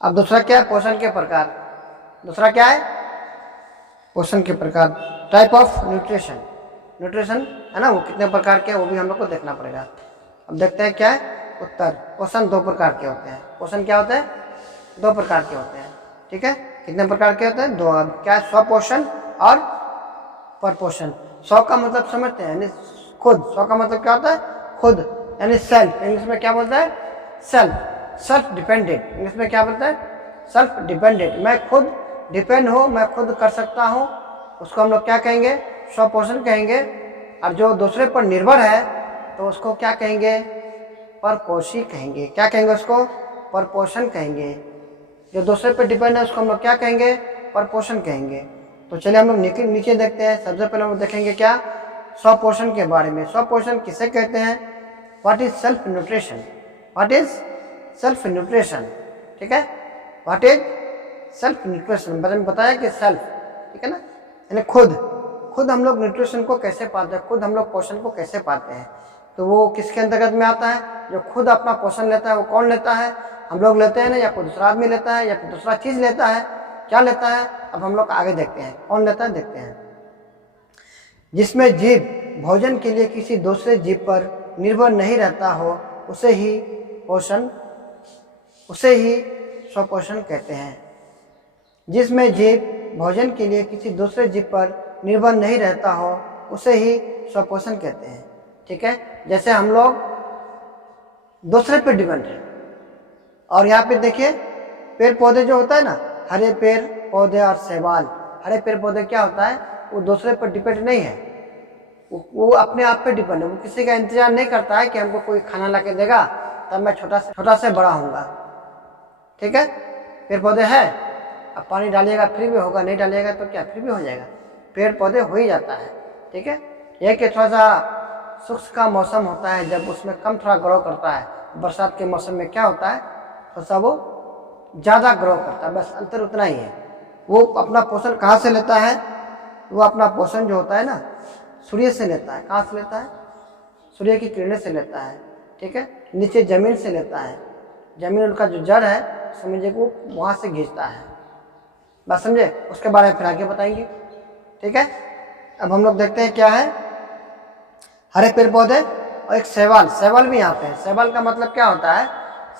अब दूसरा क्या है, पोषण के प्रकार। दूसरा क्या है, पोषण के प्रकार, टाइप ऑफ न्यूट्रिशन। न्यूट्रिशन है ना, वो कितने प्रकार के हैं वो भी हम लोग को देखना पड़ेगा। अब देखते हैं क्या है उत्तर। पोषण दो प्रकार के होते हैं। पोषण क्या होते हैं, दो प्रकार के होते हैं। ठीक है, कितने प्रकार के होते हैं, दो। अब क्या है, स्वपोषण और परपोषण। स्व का मतलब समझते हैं, यानी खुद। स्व का मतलब क्या होता है, खुद, यानी सेल्फ। इंग्लिश में क्या बोलता है, सेल्फ। सेल्फ डिपेंडेंट, इंग्लिश में क्या बोलता है, सेल्फ डिपेंडेंट। मैं खुद डिपेंड हूँ, मैं खुद कर सकता हूँ, उसको हम लोग क्या कहेंगे, स्वपोषण कहेंगे। और जो दूसरे पर निर्भर है तो उसको क्या कहेंगे, परपोषी कहेंगे। क्या कहेंगे उसको, परपोषण कहेंगे। जो दूसरे पर डिपेंड है उसको हम लोग क्या कहेंगे, परपोषण कहेंगे। तो चलिए हम लोग नीचे देखते हैं। सबसे पहले हम लोग देखेंगे क्या, स्वपोषण के बारे में। स्वपोषण किसे कहते हैं, what is self nutrition, what is self nutrition. ठीक है, व्हाट इज सेल्फ न्यूट्रिशन, मैंने बताया कि सेल्फ, ठीक है ना, यानी खुद हम लोग न्यूट्रिशन को कैसे पाते हैं, खुद हम लोग पोषण को कैसे पाते हैं। तो वो किसके अंतर्गत में आता है, जो खुद अपना पोषण लेता है। वो कौन लेता है, हम लोग लेते हैं ना, या कोई दूसरा आदमी लेता है, या फिर दूसरा चीज लेता है, क्या लेता है। अब हम लोग आगे देखते हैं कौन लेता है, देखते हैं। जिसमें जीव भोजन के लिए किसी दूसरे जीव पर निर्भर नहीं रहता हो, उसे ही स्वपोषण कहते हैं। जिसमें जीव भोजन के लिए किसी दूसरे जीव पर निर्भर नहीं रहता हो, उसे ही स्वपोषण कहते हैं। ठीक है, जैसे हम लोग दूसरे पर डिपेंड है। और यहाँ पे देखिए, पेड़ पौधे जो होता है ना, हरे पेड़ पौधे और शैवाल, हरे पेड़ पौधे क्या होता है, वो दूसरे पर डिपेंड नहीं है, वो अपने आप पे डिपेंड है। वो किसी का इंतजार नहीं करता है कि हमको कोई खाना ला के देगा तब मैं छोटा से बड़ा होऊंगा। ठीक है, पेड़ पौधे है, अब पानी डालिएगा फिर भी होगा, नहीं डालिएगा तो क्या, फिर भी हो जाएगा, पेड़ पौधे हो ही जाता है। ठीक है, यह कि थोड़ा सा शुष्क का मौसम होता है, जब उसमें कम थोड़ा ग्रो करता है। बरसात के मौसम में क्या होता है, थोड़ा सा वो ज़्यादा ग्रो करता है, बस अंतर उतना ही है। वो अपना पोषण कहाँ से लेता है, वो अपना पोषण जो होता है ना, सूर्य से लेता है। कहाँ से लेता है, सूर्य की किरणें से लेता है। ठीक है, नीचे जमीन से लेता है, जमीन उनका जो जड़ है समझिए वो वहाँ से खींचता है। बात समझे, उसके बारे में फिर आगे बताएंगे। ठीक है, अब हम लोग देखते हैं क्या है, हरे पेड़ पौधे और एक शैवाल। शैवाल भी यहाँ पे है। शैवाल का मतलब क्या होता है,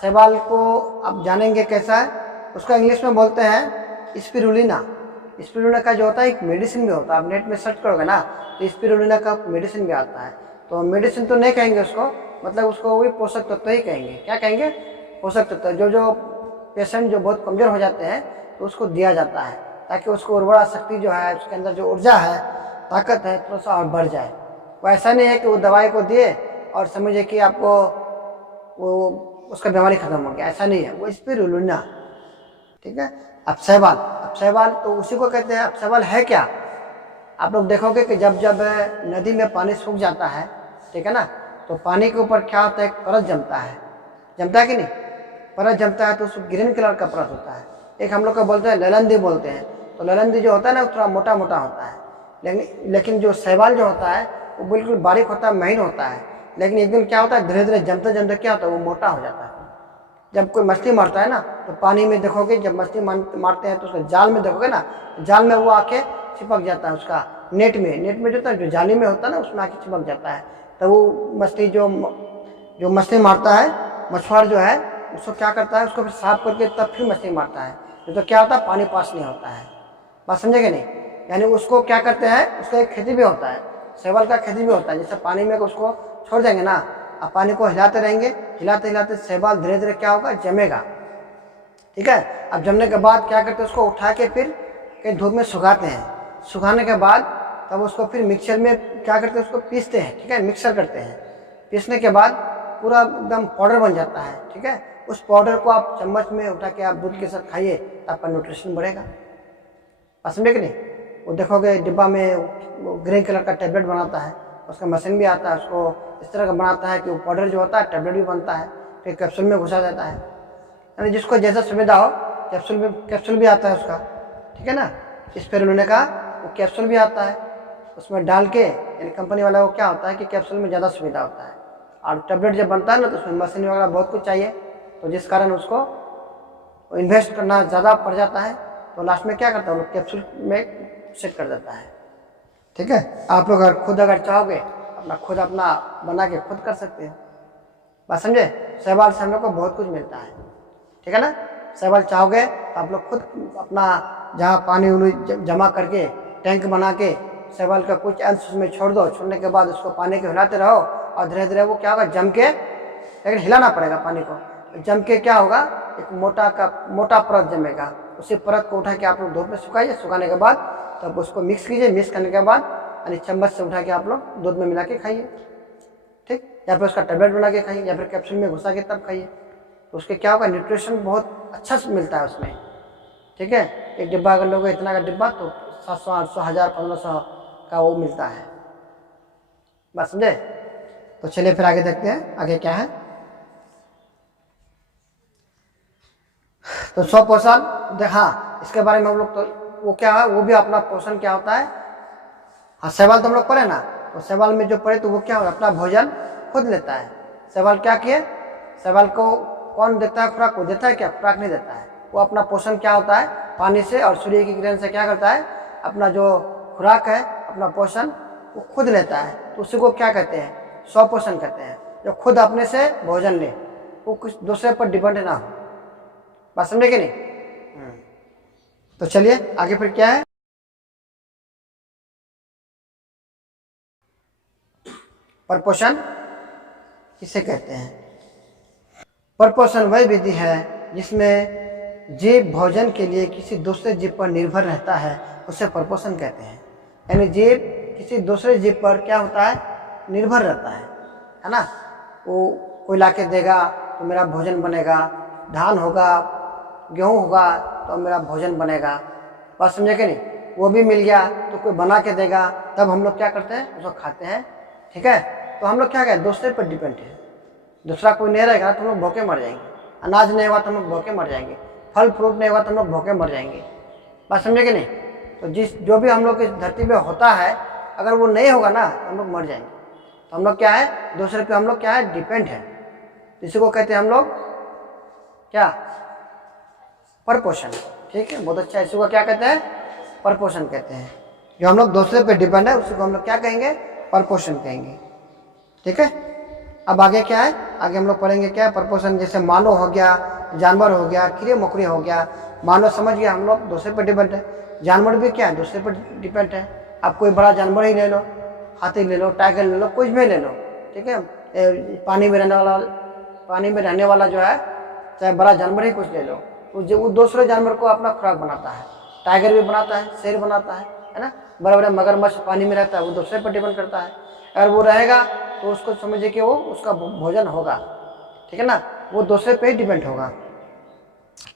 शैवाल को आप जानेंगे कैसा है, उसका इंग्लिश में बोलते हैं स्पिरुलिना। स्पिरुलिना का जो होता है एक मेडिसिन भी होता है, आप नेट में सर्च करोगे ना तो स्पिरुलिना का मेडिसिन भी आता है। तो मेडिसिन तो नहीं कहेंगे उसको, मतलब उसको वही पोषक तत्व ही कहेंगे। क्या कहेंगे, पोषक तत्व। जो पेशेंट जो बहुत कमजोर हो जाते हैं तो उसको दिया जाता है, ताकि उसको उर्वरा शक्ति जो है, उसके अंदर जो ऊर्जा है, ताकत है, थोड़ा सा और बढ़ जाए। वो ऐसा नहीं है कि वो दवाई को दिए और समझे कि आपको वो उसका बीमारी खत्म हो गया, ऐसा नहीं है। वो स्पिरुलिना। ठीक है, अब शैवाल तो उसी को कहते हैं। अब शैवाल है क्या, आप लोग देखोगे कि जब नदी में पानी सूख जाता है, ठीक है ना, तो पानी के ऊपर क्या होता है, एक परत जमता है कि नहीं, परत जमता है, तो उस ग्रीन कलर का परत होता है। एक हम लोग को बोलते हैं ललंदी बोलते हैं। तो ललंदी जो होता है ना वो थोड़ा मोटा मोटा होता है, लेकिन जो शैवाल जो होता है वो बिल्कुल बारीक होता है, महीन होता है। लेकिन एक दिन क्या होता है, धीरे धीरे जमते क्या होता है, वो मोटा हो जाता है। जब कोई मछली मारता है ना तो पानी में देखोगे, जब मछली मारते हैं तो उसके जाल में देखोगे ना, जाल में वो आके चिपक जाता है उसका नेट में जो होता है, जो जाली में होता है ना, उसमें आके चिपक जाता है। तो वो मछली जो मछली मारता है, मछुआर जो है, उसको क्या करता है, उसको फिर साफ करके तब फिर मछली मारता है। तो क्या होता है, पानी पास नहीं होता है। बात समझेंगे नहीं, यानी उसको क्या करते हैं, उसका एक खेती भी होता है, शैवाल का खेती भी होता है। जैसे पानी में उसको छोड़ देंगे ना, अब पानी को हिलाते रहेंगे, हिलाते शैवाल धीरे धीरे क्या होगा, जमेगा। ठीक है, अब जमने के बाद क्या करते हैं, उसको उठा के फिर कहीं धूप में सुखाते हैं। सुखाने के बाद तब उसको फिर मिक्सर में क्या करते हैं, उसको पीसते हैं। ठीक है, मिक्सर करते हैं। पीसने के बाद पूरा एकदम पाउडर बन जाता है। ठीक है, उस पाउडर को आप चम्मच में उठा के आप दूध के साथ खाइए तो आपका न्यूट्रिशन बढ़ेगा। समझे कि नहीं, वो देखोगे डिब्बा में वो ग्रीन कलर का टैबलेट बनाता है, उसका मशीन भी आता है, उसको इस तरह का बनाता है कि वो पाउडर जो होता है टैबलेट भी बनता है, फिर कैप्सूल में घुसा जाता है। यानी जिसको जैसा सुविधा हो, कैप्सूल भी आता है उसका। ठीक है ना, स्पिरुलिना का वो कैप्सूल भी आता है, उसमें डाल के, यानी कंपनी वाला को क्या होता है कि कैप्सूल में ज़्यादा सुविधा होता है। और टैबलेट जब बनता है ना तो उसमें मशीन वगैरह बहुत कुछ चाहिए, तो जिस कारण उसको इन्वेस्ट करना ज़्यादा पड़ जाता है, तो लास्ट में क्या करता है, वो लोग कैप्सूल में सेट कर देता है। ठीक है, आप लोग अगर चाहोगे खुद अपना बना के खुद कर सकते हैं। बात समझे? शैवाल से हम लोग को बहुत कुछ मिलता है, ठीक है ना। शैवाल चाहोगे तो आप लोग खुद अपना जहाँ पानी उनी जमा करके टैंक बना के शैवाल का कुछ अंश उसमें छोड़ दो, छोड़ने के बाद उसको पानी को हिलाते रहो और धीरे धीरे वो क्या होगा, जम के, लेकिन हिलाना पड़ेगा पानी को, जम के क्या होगा, एक मोटा परत जमेगा। उसी परत को उठा के आप लोग धूप में सुखाइए, सुखाने के बाद तब उसको मिक्स कीजिए, मिक्स करने के बाद यानी चम्मच से उठा के आप लोग दूध में मिला के खाइए, ठीक, या फिर उसका टेबलेट बना के खाइए, या फिर कैप्सूल में घुसा के तब खाइए। तो उसके क्या होगा, न्यूट्रिशन बहुत अच्छा मिलता है उसमें, ठीक है। एक डिब्बा अगर लोगे इतना का डिब्बा तो 700, 800, 1000, 1500 का वो मिलता है। बात समझे? तो चलिए फिर आगे देखते हैं आगे क्या है। तो स्वपोषण हाँ, इसके बारे में हम लोग, तो वो क्या है, वो भी अपना पोषण क्या होता है। हाँ, शैवाल तो हम लोग पढ़े ना, तो शैवाल में जो पढ़े तो वो क्या होगा, अपना भोजन खुद लेता है। शैवाल क्या किए, शैवाल को कौन देता है खुराक, को देता है क्या, खुराक नहीं देता है। वो अपना पोषण क्या होता है, पानी से और सूर्य की किरण से क्या करता है, अपना जो खुराक है, अपना पोषण वो खुद लेता है। तो उसी को क्या कहते हैं, स्वपोषण कहते हैं। जो खुद अपने से भोजन ले, वो कुछ दूसरे पर डिपेंड ना हो। बात समझे कि नहीं? तो चलिए आगे फिर क्या है, परपोषण किसे कहते हैं। परपोषण वह विधि है जिसमें जीव भोजन के लिए किसी दूसरे जीव पर निर्भर रहता है, उसे परपोषण कहते हैं। यानी जीव किसी दूसरे जीव पर क्या होता है, निर्भर रहता है ना। वो कोई ला के देगा तो मेरा भोजन बनेगा, धान होगा, गेहूँ होगा तो मेरा भोजन बनेगा। बात समझे कि नहीं? वो भी मिल गया तो कोई बना के देगा, तब हम लोग क्या करते हैं, उसको खाते हैं, ठीक है। तो हम लोग क्या कहें, दूसरे पर डिपेंड है। दूसरा कोई नहीं रहेगा तो हम लोग भूखे मर जाएंगे। अनाज नहीं होगा तो हम लोग भूखे मर जाएंगे, फल फ्रूट नहीं होगा तो हम लोग भूखे मर जाएंगे। बात समझे कि नहीं? तो जो भी हम लोग इस धरती पे होता है, अगर वो नहीं होगा ना तो हम लोग मर जाएंगे। तो हम लोग क्या है, दूसरे पे हम लोग क्या है, डिपेंड है। इसी को कहते हैं हम लोग क्या, परपोषण। ठीक है, बहुत अच्छा। इसी को क्या कहते हैं, परपोषण कहते हैं। जो हम लोग दूसरे पे डिपेंड है उसी को हम लोग क्या कहेंगे, परपोषण कहेंगे। ठीक है, अब आगे क्या है, आगे हम लोग पढ़ेंगे क्या, परपोषण। जैसे मानव हो गया, जानवर हो गया, कीड़े मकोड़े हो गया। मानव समझ गया हम लोग दूसरे पर डिपेंड है, जानवर भी क्या है, दूसरे पर डिपेंड है। आप कोई बड़ा जानवर ही ले लो, हाथी ले लो, टाइगर ले लो, कुछ भी ले लो, ठीक है। पानी में रहने वाला जो है, चाहे बड़ा जानवर ही कुछ ले लो, तो वो दूसरे जानवर को अपना खुराक बनाता है। टाइगर भी बनाता है, शेर बनाता है ना। बड़े बड़े मगरमच्छ पानी में रहता है, वो दूसरे पर डिपेंड करता है। अगर वो रहेगा तो उसको समझिए कि वो उसका भोजन होगा, ठीक है ना, वो दूसरे पे ही डिपेंड होगा।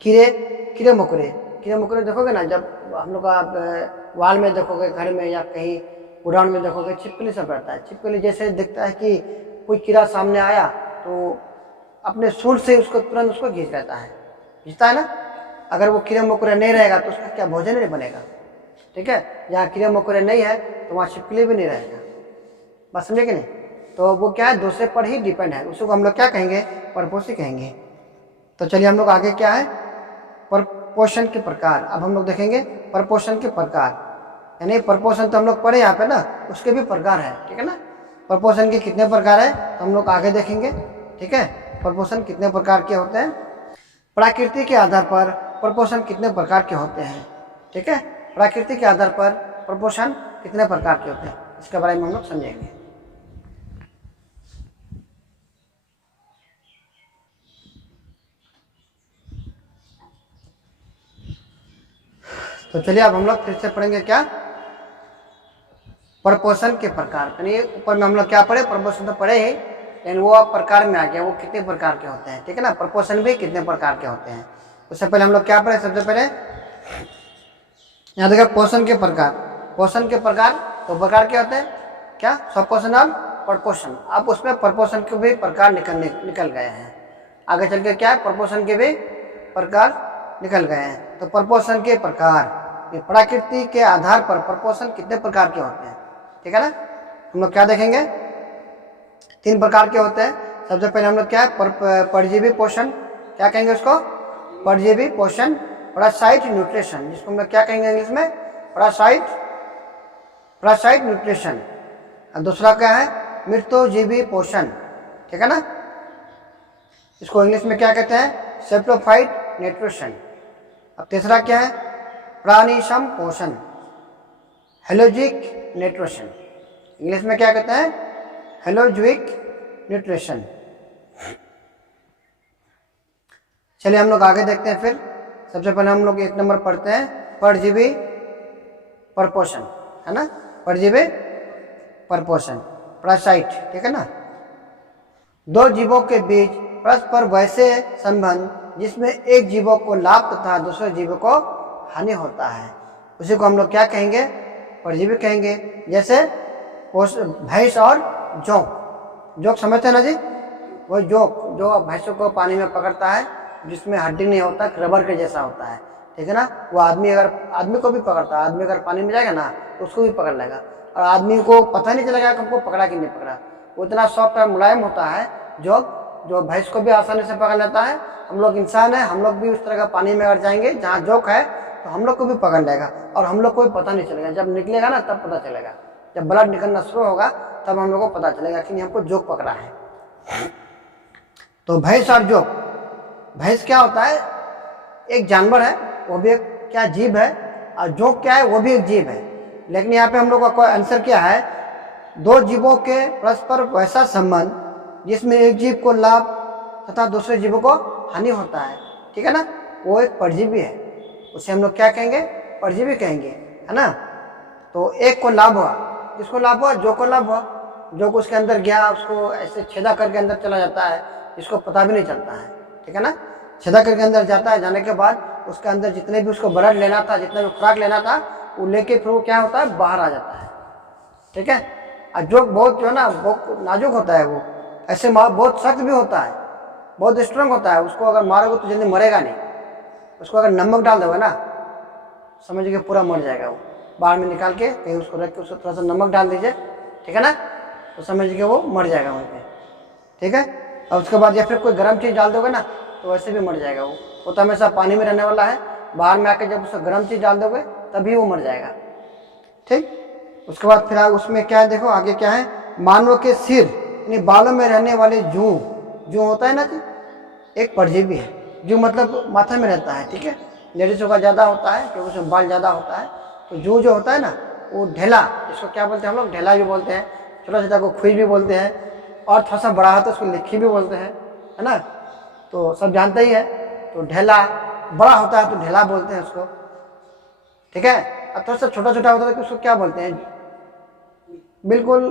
कीड़े मकोड़े देखोगे ना, जब हम लोग आप वाल में देखोगे, घर में या कहीं उड़ान में देखोगे, छिपकली सब रहता है। छिपकली जैसे दिखता है कि कोई कीड़ा सामने आया तो अपने सूंड से उसको तुरंत उसको खींच लेता है, खींचता है ना। अगर वो कीड़े मकोड़े नहीं रहेगा तो उसका क्या भोजन नहीं बनेगा, ठीक है। जहाँ कीड़े मकोड़े नहीं है तो वहाँ छिपकली भी नहीं रहेगा। बात समझे कि नहीं? तो वो क्या है, दूसरे पर ही डिपेंड है, उसी को हम लोग क्या कहेंगे, परपोषी कहेंगे। तो चलिए हम लोग आगे क्या है, परपोषण के प्रकार। अब हम लोग देखेंगे परपोषण के प्रकार, यानी परपोषण तो हम लोग पढ़े यहाँ पे ना, उसके भी प्रकार है, ठीक है ना। परपोषण के कितने प्रकार है तो हम लोग आगे देखेंगे, ठीक है। परपोषण कितने प्रकार के होते हैं, प्रकृति के आधार पर परपोषण कितने प्रकार के होते हैं, ठीक है। प्रकृति के आधार पर परपोषण कितने प्रकार के होते हैं, इसके बारे में हम लोग समझेंगे। तो चलिए अब हम लोग फिर से पढ़ेंगे क्या, परपोषण के प्रकार। यानी ऊपर में हम लोग क्या पढ़े, परपोषण तो पढ़े ही, लेकिन वो अब प्रकार में आ गया, वो कितने प्रकार के होते हैं, ठीक है ना। परपोषण भी कितने प्रकार के होते हैं। उससे पहले हम लोग क्या पढ़े, सबसे पहले यहाँ देखिए पोषण के प्रकार। पोषण के प्रकार दो प्रकार के होते हैं, क्या, स्वपोषण और परपोषण। अब उसमें परपोषण के भी प्रकार निकल गए हैं। आगे चल के क्या है, परपोषण के भी प्रकार निकल गए हैं। तो परपोषण के प्रकार, ये प्रकृति के आधार पर परपोषण कितने प्रकार के होते हैं, ठीक है ना। हम लोग क्या देखेंगे, 3 प्रकार के होते हैं। सबसे पहले हम लोग क्या है, परजीवी पोषण, क्या कहेंगे उसको, परजीवी पोषण, पैरासाइट न्यूट्रिशन, जिसको हम लोग क्या कहेंगे इंग्लिश में, पैरासाइट न्यूट्रिशन। और दूसरा क्या है, मृत्युजीवी पोषण, ठीक है ना, इसको इंग्लिश में क्या कहते हैं, सेप्टोफाइट न्यूट्रिशन। अब तीसरा क्या है, प्राणीसम पोषण, हेलोजिक न्यूट्रिशन, इंग्लिश में क्या कहते हैं, हेलोजुइक न्यूट्रिशन। चलिए हम लोग आगे देखते हैं। फिर सबसे पहले हम लोग 1 नंबर पढ़ते हैं, परजीवी परपोषण, है ना, परजीवी परपोषण, पैरासाइट, ठीक है ना। दो जीवों के बीच परस्पर वैसे संबंध जिसमें एक जीवों को लाभ तथा दूसरे जीवों को हानि होता है, उसी को हम लोग क्या कहेंगे, परजीवी कहेंगे। जैसे भैंस और जोंक समझते हैं ना जी, वो जोंक जो भैंसों को पानी में पकड़ता है, जिसमें हड्डी नहीं होता, रबर के जैसा होता है, ठीक है ना। वो आदमी को भी पकड़ता है, आदमी अगर पानी में जाएगा ना तो उसको भी पकड़ लेगा, और आदमी को पता नहीं चलेगा कि हमको पकड़ा कि नहीं पकड़ा। वो इतना सॉफ्ट और मुलायम होता है जो भैंस को भी आसानी से पकड़ लेता है। हम लोग इंसान है, हम लोग भी उस तरह का पानी में अगर जाएंगे जहाँ जोंक है तो हम लोग को भी पकड़ लेगा, और हम लोग को भी पता नहीं चलेगा। जब निकलेगा ना तब पता चलेगा, जब ब्लड निकलना शुरू होगा तब हम लोग को पता चलेगा कि हमको जोंक पकड़ा है। तो भैंस और जोंक, भैंस क्या होता है, एक जानवर है, वो भी एक क्या जीव है, और जोंक क्या है, वो भी एक जीव है। लेकिन यहाँ पे हम लोग का आंसर क्या है, दो जीवों के परस्पर वैसा संबंध जिसमें एक जीव को लाभ तथा दूसरे जीवों को हानि होता है, ठीक है ना, वो एक परजीवी है, उसे हम लोग क्या कहेंगे, परजीवी कहेंगे, है ना। तो एक को लाभ हुआ, किसको लाभ हुआ, जो को लाभ हुआ, जो को उसके अंदर गया, उसको ऐसे छेदा करके अंदर चला जाता है, जिसको पता भी नहीं चलता है, ठीक है ना। छेदा करके अंदर जाता है, जाने के बाद उसके अंदर जितने भी उसको ब्लड लेना था, जितना भी खुराक लेना था, वो लेके फिर वो क्या होता है, बाहर आ जाता है, ठीक है। और जो बहुत जो है ना, बहुत नाजुक होता है, वो ऐसे बहुत सख्त भी होता है, बहुत स्ट्रांग होता है, उसको अगर मारोगे तो जल्दी मरेगा नहीं। उसको अगर नमक डाल दोगे ना, समझ के पूरा मर जाएगा। वो बाहर में निकाल के कहीं उसको रख के उसको थोड़ा सा नमक डाल दीजिए, ठीक है ना, तो समझ के वो मर जाएगा वहीं पे, ठीक है। और उसके बाद या फिर कोई गर्म चीज़ डाल दोगे ना तो वैसे भी मर जाएगा। वो तो हमेशा पानी में रहने वाला है, बाहर में आके जब उसको गर्म चीज़ डाल दोगे तभी वो मर जाएगा, ठीक। उसके बाद फिर उसमें क्या है, देखो आगे क्या है, मानव के सिर यानी बालों में रहने वाले जूं होता है ना जी, एक परजीवी है। जूं मतलब माथा में रहता है, ठीक है। लेडीज़ों का ज़्यादा होता है क्योंकि उसमें बाल ज़्यादा होता है। तो जूं जो होता है ना, वो ढेला, इसको क्या बोलते हैं हम लोग, ढेला भी बोलते हैं, छोटा छोटा को खुई भी बोलते हैं, और थोड़ा सा बड़ा होता है उसको लिखी भी बोलते हैं, है ना। तो सब जानते ही है। तो ढेला बड़ा होता है तो ढेला बोलते हैं उसको, ठीक है। और थोड़ा सा छोटा छोटा होता है तो उसको क्या बोलते हैं, बिल्कुल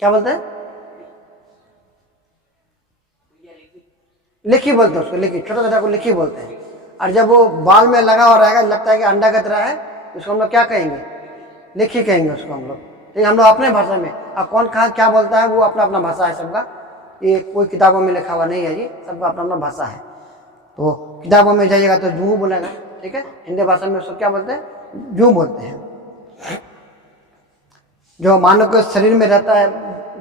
क्या बोलते हैं, लिखी बोलते हैं उसको, लिखी, छोटा छोटा को लिखी बोलते हैं। और जब वो बाल में लगा हुआ रहेगा, लगता है कि अंडा कत रहा है, उसको हम लोग क्या कहेंगे, लिखी कहेंगे उसको हम लोग, ठीक है, हम लोग अपने भाषा में। अब कौन कहाँ क्या बोलता है वो अपना अपना भाषा है सबका, ये कोई किताबों में लिखा हुआ नहीं है जी, सबका अपना अपना भाषा है। तो किताबों में जाइएगा तो जूं बोलेगा, ठीक है। हिंदी भाषा में उसको क्या बोलते हैं, जूं बोलते हैं। जो मानव के शरीर में रहता है,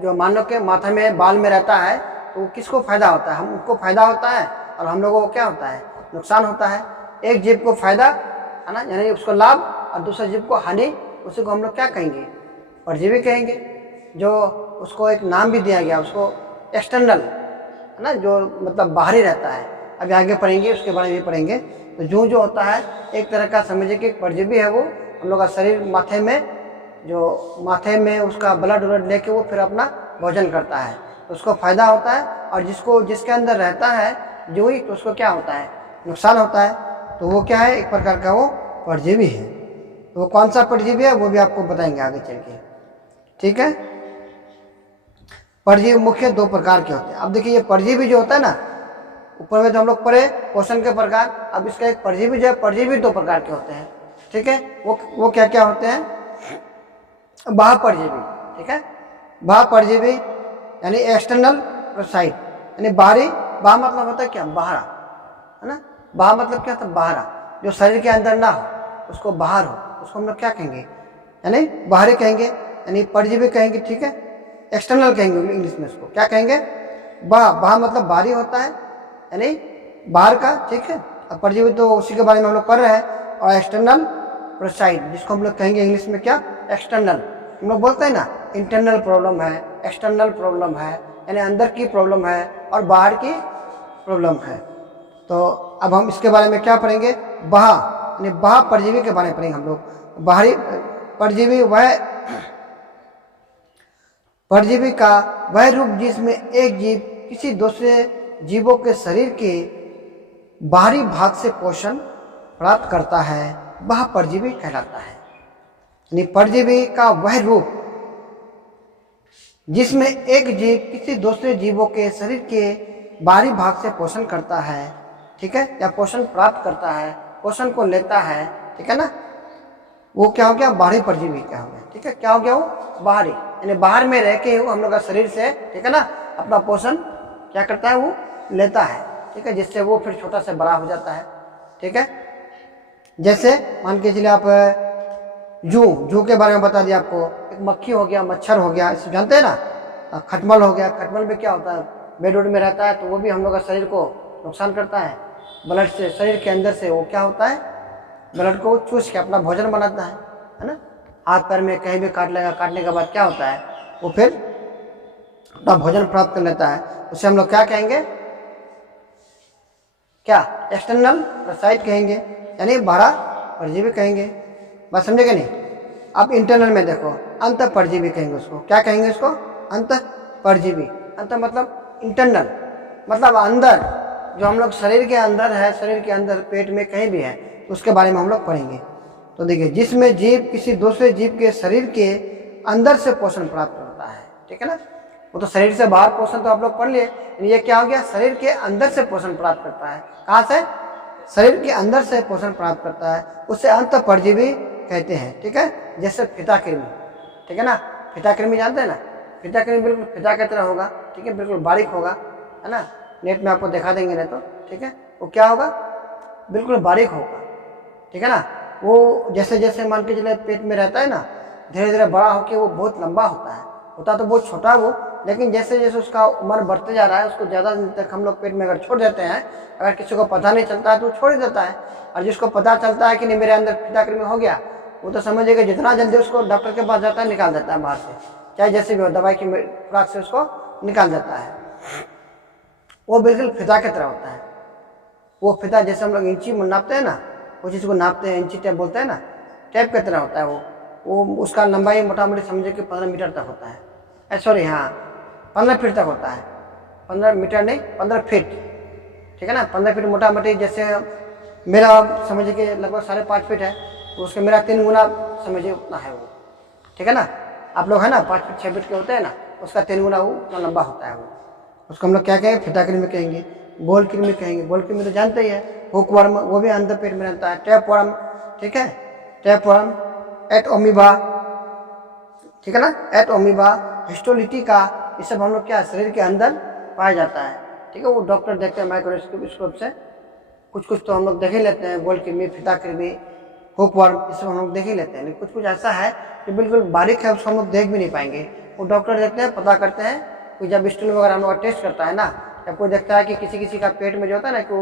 जो मानव के माथे में बाल में रहता है, तो किसको फायदा होता है, हमको फायदा होता है, और हम लोगों को क्या होता है, नुकसान होता है। एक जीव को फायदा है ना, यानी उसको लाभ, और दूसरे जीव को हानि, उसी को हम लोग क्या कहेंगे, परजीवी कहेंगे। जो उसको एक नाम भी दिया गया, उसको एक्सटर्नल, है ना, जो मतलब बाहरी रहता है। अभी आगे पढ़ेंगे, उसके बारे में भी पढ़ेंगे। तो जूं जो होता है एक तरह का समझिए कि परजीवी है। वो हम लोग का शरीर माथे में उसका ब्लड व्लड लेके वो फिर अपना भोजन करता है, तो उसको फायदा होता है। और जिसके अंदर रहता है जो ही, तो उसको क्या होता है, नुकसान होता है। तो वो क्या है, एक प्रकार का वो परजीवी है। तो वो कौन सा परजीवी है वो भी आपको बताएंगे आगे चल के, ठीक है। परजीवी मुख्य 2 प्रकार के होते हैं। अब देखिए, ये परजीवी जो होता है ना, ऊपर में तो हम लोग पढ़े पोषण के प्रकार, अब इसका एक परजीवी जो है, परजीवी 2 प्रकार के होते हैं, ठीक है। वो क्या क्या होते हैं, बाह्य परजीवी, ठीक है। बाह्य परजीवी यानी एक्सटर्नल पैरासाइट, यानी बाहरी। बाह्य मतलब होता है क्या, बाहरा, है ना। बाह्य मतलब क्या होता है, बाहरा, जो शरीर के अंदर ना हो, उसको बाहर हो, उसको हम लोग क्या कहेंगे, यानी बाहरी कहेंगे, यानी परजीवी कहेंगे, ठीक है। एक्सटर्नल कहेंगे इंग्लिश में, उसको क्या कहेंगे, बाह्य मतलब बाहरी होता है, यानी बाहर का, ठीक है। अब परजीवी तो उसी के बारे में हम लोग पढ़ रहे हैं। और एक्सटर्नल पैरासाइट, जिसको हम लोग कहेंगे इंग्लिश में क्या, एक्सटर्नल। हम लोग बोलते हैं ना इंटरनल प्रॉब्लम है, एक्सटर्नल प्रॉब्लम है, यानी अंदर की प्रॉब्लम है और बाहर की प्रॉब्लम है। तो अब हम इसके बारे में क्या पढ़ेंगे, बाह्य यानी बाह्य परजीवी के बारे में पढ़ेंगे हम लोग। बाहरी परजीवी वह परजीवी का वह रूप जिसमें एक जीव किसी दूसरे जीवों के शरीर के बाहरी भाग से पोषण प्राप्त करता है, वह परजीवी कहलाता है। यानी परजीवी का वह रूप जिसमें एक जीव किसी दूसरे जीवों के शरीर के बाहरी भाग से पोषण करता है, ठीक है, या पोषण प्राप्त करता है, पोषण को लेता है, ठीक है ना, वो क्या हो गया, बाहरी परजीवी क्या हो गया, ठीक है। क्या हो गया, वो बाहरी, यानी बाहर में रह के वो हम लोग का शरीर से, ठीक है ना, अपना पोषण क्या करता है, वो लेता है, ठीक है, जिससे वो फिर छोटा से बड़ा हो जाता है, ठीक है। जैसे मान के चलिए आप जू के बारे में बता दिया आपको, एक मक्खी हो गया, मच्छर हो गया, इसे जानते हैं ना। खटमल हो गया, खटमल में क्या होता है, बेड उड में रहता है, तो वो भी हम लोग का शरीर को नुकसान करता है। ब्लड से, शरीर के अंदर से वो क्या होता है, ब्लड को चूस के अपना भोजन बनाता है ना। हाथ पैर में कहीं भी काट लेगा, काटने के बाद क्या होता है, वो फिर अपना भोजन प्राप्त कर लेता है। उसे हम लोग क्या कहेंगे, क्या, एक्सटर्नल पैरासाइट कहेंगे, यानी बाहरी परजीवी कहेंगे। बात समझे कि नहीं। अब इंटरनल में देखो, अंत परजीवी कहेंगे उसको, क्या कहेंगे उसको, अंत परजीवी। अंत मतलब इंटरनल, मतलब अंदर, जो हम लोग शरीर के अंदर है, शरीर के अंदर पेट में कहीं भी है, तो उसके बारे में हम लोग पढ़ेंगे। तो देखिए, जिसमें जीव किसी दूसरे जीव के शरीर के अंदर से पोषण प्राप्त करता है, ठीक है ना। वो तो शरीर से बाहर पोषण तो आप लोग पढ़ लिए, ये क्या हो गया, शरीर के अंदर से पोषण प्राप्त करता है। कहाँ से, शरीर के अंदर से पोषण प्राप्त करता है, उसे अंत परजीवी कहते हैं, ठीक है। जैसे फिताकृमि, ठीक है ना, फिताकृमि जानते हैं ना, फिताकृमि बिल्कुल फिता की तरह होगा, ठीक है, बिल्कुल बारीक होगा, है ना। नेट में आपको दिखा देंगे नहीं तो, ठीक है। वो क्या होगा, बिल्कुल बारीक होगा, ठीक है ना। वो जैसे जैसे मान के चले पेट में रहता है ना, धीरे धीरे बड़ा होकर वो बहुत लंबा होता तो बहुत छोटा वो, लेकिन जैसे जैसे उसका उम्र बढ़ते जा रहा है, उसको ज़्यादा दिन तक हम लोग पेट में अगर छोड़ देते हैं, अगर किसी को पता नहीं चलता है तो वो छोड़ ही देता है। और जिसको पता चलता है कि नहीं मेरे अंदर फिताकृमि हो गया, वो तो समझिएगा जितना जल्दी उसको डॉक्टर के पास जाता है, निकाल देता है बाहर से, चाहे जैसे भी हो, दवाई की खुराक से उसको निकाल देता है। वो बिल्कुल फिता की तरह होता है। वो फिता जैसे हम लोग इंची नापते हैं ना, वो चीज़ को नापते हैं, इंची टेप बोलते हैं ना, टेप की तरह होता है वो उसका लंबाई मोटा मोटी समझे कि 15 मीटर तक होता है, सॉरी हाँ 15 फीट तक होता है, 15 मीटर नहीं 15 फीट, ठीक है ना। 15 फीट मोटा मोटी, जैसे मेरा समझिए कि लगभग 5.5 फीट है, तो उसके मेरा 3 गुना समझिए उतना है वो, ठीक है ना। आप लोग है ना 5 फीट 6 फीट के होते हैं ना, उसका 3 गुना वो उतना लंबा होता है वो। उसको हम लोग क्या कहेंगे, फिताकृमि कहेंगे, गोल कृमि कहेंगे। गोल कृमि तो जानते ही है, हुक वर्म, वो भी अंदर पेट में रहता है। टैप वर्म, ठीक है, टैप वर्म, एट ओमीबा, ठीक है ना, एट ओमीबा, हिस्टोलिटिका, ये सब हम लोग क्या शरीर के अंदर पाया जाता है, ठीक है। वो डॉक्टर देखते हैं माइक्रोस्कोप से, कुछ कुछ तो हम लोग देख ही लेते हैं, गोल कृमि, फिताकृमि, हुक वर्म, ये सब हम लोग देख ही लेते हैं। कुछ कुछ ऐसा है कि बिल्कुल बारीक है, उसको हम लोग देख भी नहीं पाएंगे, वो डॉक्टर देखते हैं, पता करते हैं। कोई जब स्टूल वगैरह हम लोग टेस्ट करता है ना, जब कोई देखता है कि किसी किसी का पेट में जो होता है ना कि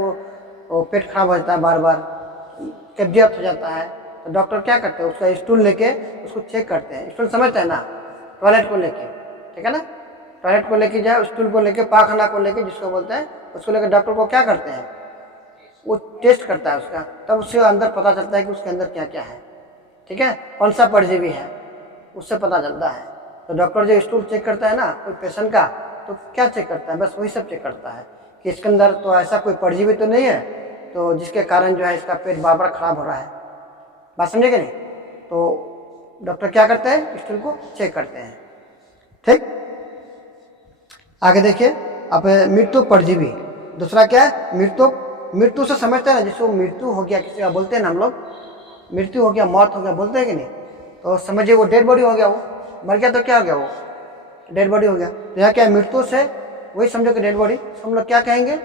वो पेट खराब हो जाता है, बार बार कब्जियत हो जाता है, तो डॉक्टर क्या करते हैं, उसका स्टूल लेके उसको चेक करते हैं। स्टूल समझते हैं ना, टॉयलेट को लेके, ठीक है ना, टॉयलेट को लेके जाए, स्टूल को लेके, पाखना को लेके जिसको बोलते हैं, उसको लेकर डॉक्टर को क्या करते हैं, वो टेस्ट करता है उसका, तब उसके अंदर पता चलता है कि उसके अंदर क्या क्या है, ठीक है, कौन सा परजीवी है, उससे पता चलता है। तो डॉक्टर जो स्टूल चेक करता है ना कोई पेशेंट का, तो क्या चेक करता है, बस वही सब चेक करता है कि इसके अंदर तो ऐसा कोई परजीवी तो नहीं है, तो जिसके कारण जो है इसका पेट बार बार खराब हो रहा है। बात समझे कि नहीं। तो डॉक्टर क्या करते हैं, स्टूल को चेक करते हैं, ठीक। आगे देखिए, अब मृत्यु परजीवी, दूसरा क्या है, मृत्यु से समझते हैं ना, जिसको मृत्यु हो गया किसी का, बोलते हैं ना हम लोग, मृत्यु हो गया, मौत हो गया, बोलते हैं कि नहीं। तो समझिए वो डेड बॉडी हो गया, वो मर गया तो क्या हो गया, वो डेड बॉडी हो गया। तो यहाँ क्या है, मृत्यु से वही समझो कि डेड बॉडी, हम लोग क्या कहेंगे,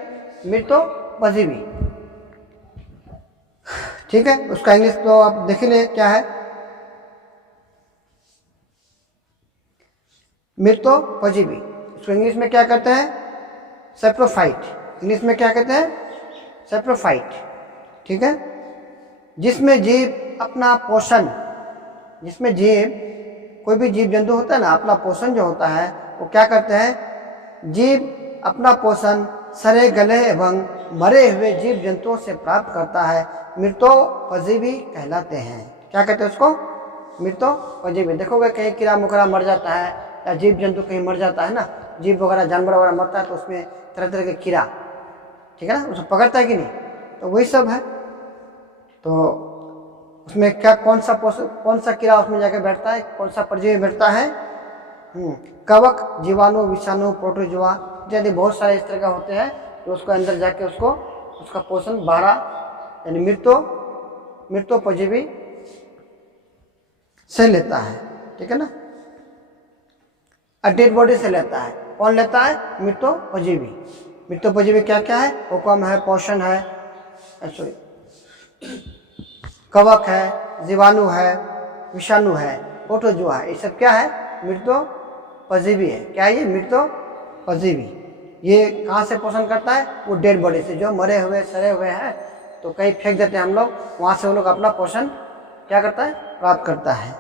मृत्यु परजीवी, ठीक है। उसका इंग्लिश तो आप देख ले क्या है, मृत्यु परजीवी। उसको इंग्लिश में क्या कहते हैं, सेप्रोफाइट, इंग्लिश में क्या कहते हैं, सेप्रोफाइट, ठीक है, जिसमें जीव अपना पोषण, जिसमें जीव, कोई भी जीव जंतु होता है ना, अपना पोषण जो होता है वो क्या करते हैं, जीव अपना पोषण सड़े गले एवं मरे हुए जीव जंतुओं से प्राप्त करता है, मृतोपजीवी कहलाते हैं। क्या कहते हैं उसको, मृतोपजीवी। देखोगे कहीं कीड़ा मकोड़ा मर जाता है या जीव जंतु कहीं मर जाता है ना, जीव वगैरह जानवर वगैरह मरता है तो उसमें तरह तरह के कीड़ा, ठीक है ना, उसको पकड़ता है कि नहीं, तो वही सब है। तो उसमें क्या, कौन सा कीड़ा उसमें जाके बैठता है, कौन सा परजीवी बैठता है, कवक, जीवाणु, विषाणु, प्रोटोजोआ इत्यादि बहुत सारे इस तरह का होते हैं जो उसको अंदर जाके उसका पोषण बाहरा यानी मृतोपजीवी से लेता है, ठीक है ना, डेड बॉडी से लेता है। कौन लेता है, मृतोपजीवी। मृतोपजीवी क्या क्या है, हुक्म है, पोषण है, सॉरी कवक है, जीवाणु है, विषाणु है, प्रोटोजोआ है, ये सब क्या है, मृतोपजीवी है। क्या है ये, मृतोपजीवी। ये कहाँ से पोषण करता है, वो डेड बॉडी से, जो मरे हुए सड़े हुए हैं तो कहीं फेंक देते हैं हम लोग, वहाँ से वो लोग अपना पोषण क्या करता है, प्राप्त करता है।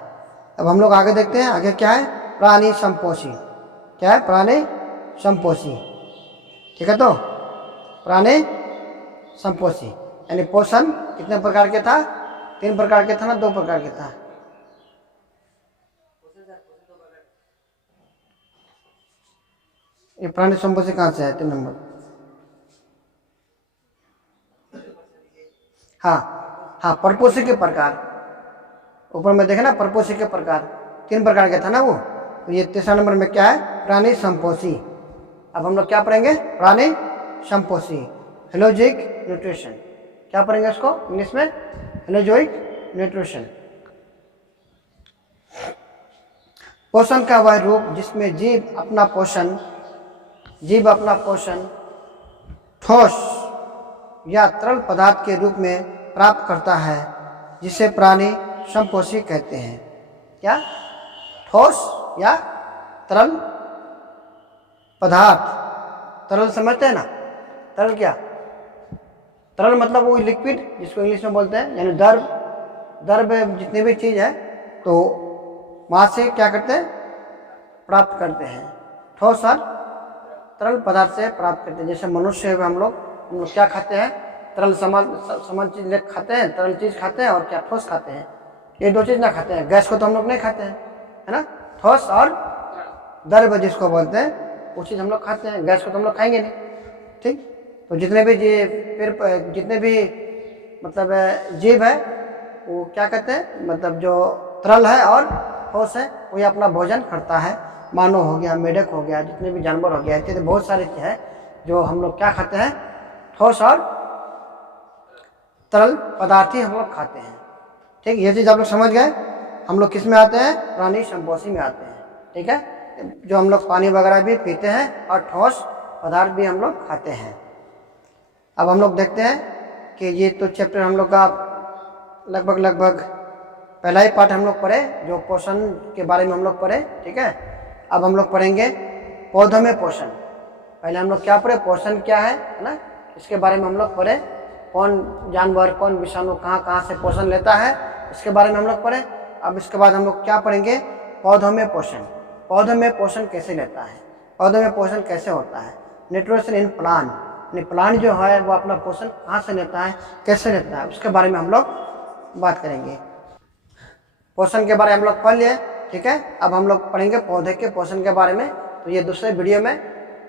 अब हम लोग आगे देखते हैं, आगे क्या है, प्राणी संपोषी। क्या है, प्राणी संपोषी, ठीक है। तो प्राणी संपोषी यानी पोषण कितने प्रकार के था, 3 प्रकार के था ना, 2 प्रकार के था, ये प्राणी संपोषी कहाँ से है, 3 नंबर, हाँ, परपोषी के प्रकार, ऊपर में देखे ना, परपोषी के प्रकार 3 प्रकार के था ना वो, तो ये 3रा नंबर में क्या है, प्राणी संपोषी। अब हम लोग क्या पढ़ेंगे, प्राणी संपोषी, हेलोजोइक न्यूट्रिशन। क्या पढ़ेंगे उसको इंग्लिश में, हेलोजोइक न्यूट्रिशन। पोषण का वह रूप जिसमें जीव अपना पोषण ठोस या तरल पदार्थ के रूप में प्राप्त करता है, जिसे प्राणी संपोषी कहते हैं। क्या, ठोस या तरल पदार्थ, तरल समझते हैं ना, तरल क्या, तरल मतलब वो लिक्विड जिसको इंग्लिश में बोलते हैं, यानी द्रव जितनी भी चीज़ है तो वहाँ से क्या करते हैं, प्राप्त करते हैं, ठोस और तरल पदार्थ से प्राप्त करते हैं। जैसे मनुष्य है, हम लोग क्या खाते हैं, तरल समान चीज खाते हैं, तरल चीज खाते हैं और क्या, ठोस खाते हैं, ये 2 चीज ना खाते हैं। गैस को तो हम लोग नहीं खाते हैं, है ना, ठोस और द्रव जिसको बोलते हैं वो चीज़ हम लोग खाते हैं, गैस को तो हम लोग खाएंगे नहीं, ठीक। तो जितने भी मतलब जीव है वो क्या कहते हैं, मतलब जो तरल है और ठोस है वो ये अपना भोजन करता है। मानव हो गया, मेढक हो गया, जितने भी जानवर हो गया, इत्यादि बहुत सारे हैं जो हम लोग क्या खाते हैं, ठोस और तरल पदार्थ ही हम लोग खाते हैं, ठीक। ये चीज़ आप लोग समझ गए। हम लोग किस में आते हैं, प्राणी संपोषी में आते हैं, ठीक है, जो हम लोग पानी वगैरह भी पीते हैं और ठोस पदार्थ भी हम लोग खाते हैं। अब हम लोग देखते हैं कि ये तो चैप्टर हम लोग का लगभग पहला ही पार्ट हम लोग पढ़े, जो पोषण के बारे में हम लोग पढ़े, ठीक है। अब हम लोग पढ़ेंगे पौधों में पोषण। पहले हम लोग क्या पढ़े, पोषण क्या है ना, इसके बारे में हम लोग पढ़े, कौन जानवर, कौन विषाणु कहाँ से पोषण लेता है, इसके बारे में हम लोग पढ़े। अब इसके बाद हम लोग क्या पढ़ेंगे, पौधों में पोषण। पौधों में पोषण कैसे लेता है, पौधों में पोषण कैसे होता है, न्यूट्रिशन इन प्लांट, यानी प्लांट जो है वो अपना पोषण कहाँ से लेता है, कैसे लेता है, उसके बारे में हम लोग बात करेंगे। पोषण के बारे में हम लोग पढ़ लिए, ठीक है। अब हम लोग पढ़ेंगे पौधे के पोषण के बारे में, तो ये दूसरे वीडियो में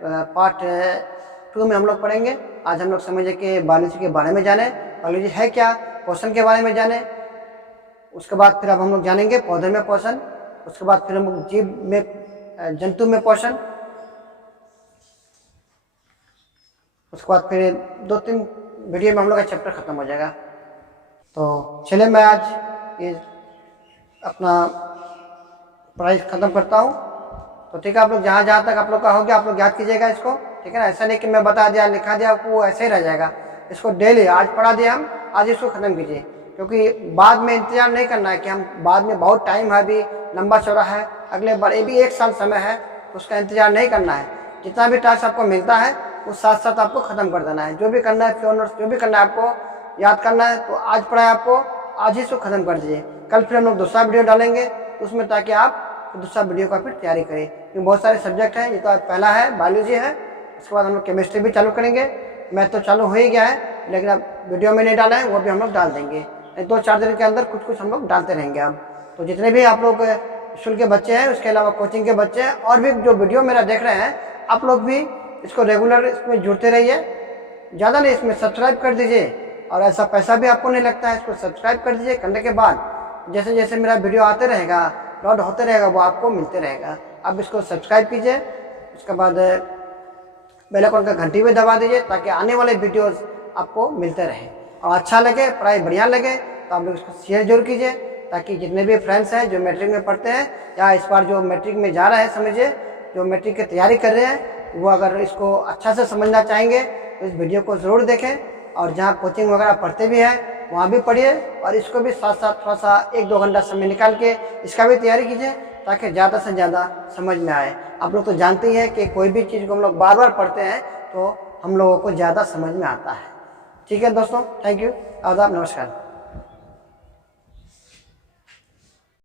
पार्ट 2 में हम लोग पढ़ेंगे। आज हम लोग समझे कि बायोलॉजी के बारे में जाने, बायोलॉजी है क्या, पोषण के बारे में जाने। उसके बाद फिर अब हम लोग जानेंगे पौधे में पोषण, उसके बाद फिर हम लोग जीव में, जंतु में पोषण, उसके बाद फिर 2-3 वीडियो में हम लोग का चैप्टर खत्म हो जाएगा। तो चलिए मैं आज ये अपना पढ़ाई खत्म करता हूँ। तो ठीक है, आप लोग जहाँ तक आप लोग का हो गया आप लोग याद कीजिएगा इसको, ठीक है ना। ऐसा नहीं कि मैं बता दिया लिखा दिया वो ऐसे ही रह जाएगा। इसको डेली आज पढ़ा दिया हम, आज इसको खत्म कीजिए, क्योंकि बाद में इंतजार नहीं करना है कि हम बाद में बहुत टाइम है, अभी लंबा चौड़ा है, अगले बार ये भी 1 साल समय है, तो उसका इंतजार नहीं करना है। जितना भी टास्क आपको मिलता है उस साथ साथ आपको ख़त्म कर देना है। जो भी करना है प्योर नोट्स जो भी करना है आपको याद करना है, तो आज पढ़ा है आपको, आज ही इसको ख़त्म कर दीजिए। कल फिर हम लोग दूसरा वीडियो डालेंगे उसमें, ताकि आप दूसरा वीडियो का फिर तैयारी करें, क्योंकि बहुत सारे सब्जेक्ट हैं। ये तो आज पहला है, बायोलॉजी है, उसके बाद हम लोग केमिस्ट्री भी चालू करेंगे। मैथ तो चालू हो ही गया है, लेकिन अब वीडियो में नहीं डाला है, वो भी हम लोग डाल देंगे। 2-4 दिन के अंदर कुछ कुछ हम लोग डालते रहेंगे। अब तो जितने भी आप लोग स्कूल के बच्चे हैं, उसके अलावा कोचिंग के बच्चे हैं, और भी जो वीडियो मेरा देख रहे हैं, आप लोग भी इसको रेगुलर इसमें जुड़ते रहिए। ज़्यादा नहीं, इसमें सब्सक्राइब कर दीजिए, और ऐसा पैसा भी आपको नहीं लगता है। इसको सब्सक्राइब कर दीजिए, करने के बाद जैसे जैसे मेरा वीडियो आते रहेगा, अपलोड होते रहेगा, वो आपको मिलते रहेगा। आप इसको सब्सक्राइब कीजिए, उसके बाद बेल आइकन का घंटी भी दबा दीजिए, ताकि आने वाले वीडियोस आपको मिलते रहे। और अच्छा लगे, पढ़ाई बढ़िया लगे, तो आप लोग इसको शेयर जरूर कीजिए, ताकि जितने भी फ्रेंड्स हैं जो मैट्रिक में पढ़ते हैं, या इस बार जो मैट्रिक में जा रहे हैं, समझिए जो मैट्रिक की तैयारी कर रहे हैं, वो अगर इसको अच्छा से समझना चाहेंगे तो इस वीडियो को ज़रूर देखें। और जहाँ कोचिंग वगैरह पढ़ते भी हैं, वहाँ भी पढ़िए, और इसको भी साथ साथ थोड़ा सा 1-2 घंटा समय निकाल के इसका भी तैयारी कीजिए, ताकि ज़्यादा से ज़्यादा समझ में आए। आप लोग तो जानते ही हैं कि कोई भी चीज़ को हम लोग बार बार पढ़ते हैं तो हम लोगों को ज़्यादा समझ में आता है। ठीक है दोस्तों, थैंक यू, आदाब, नमस्कार।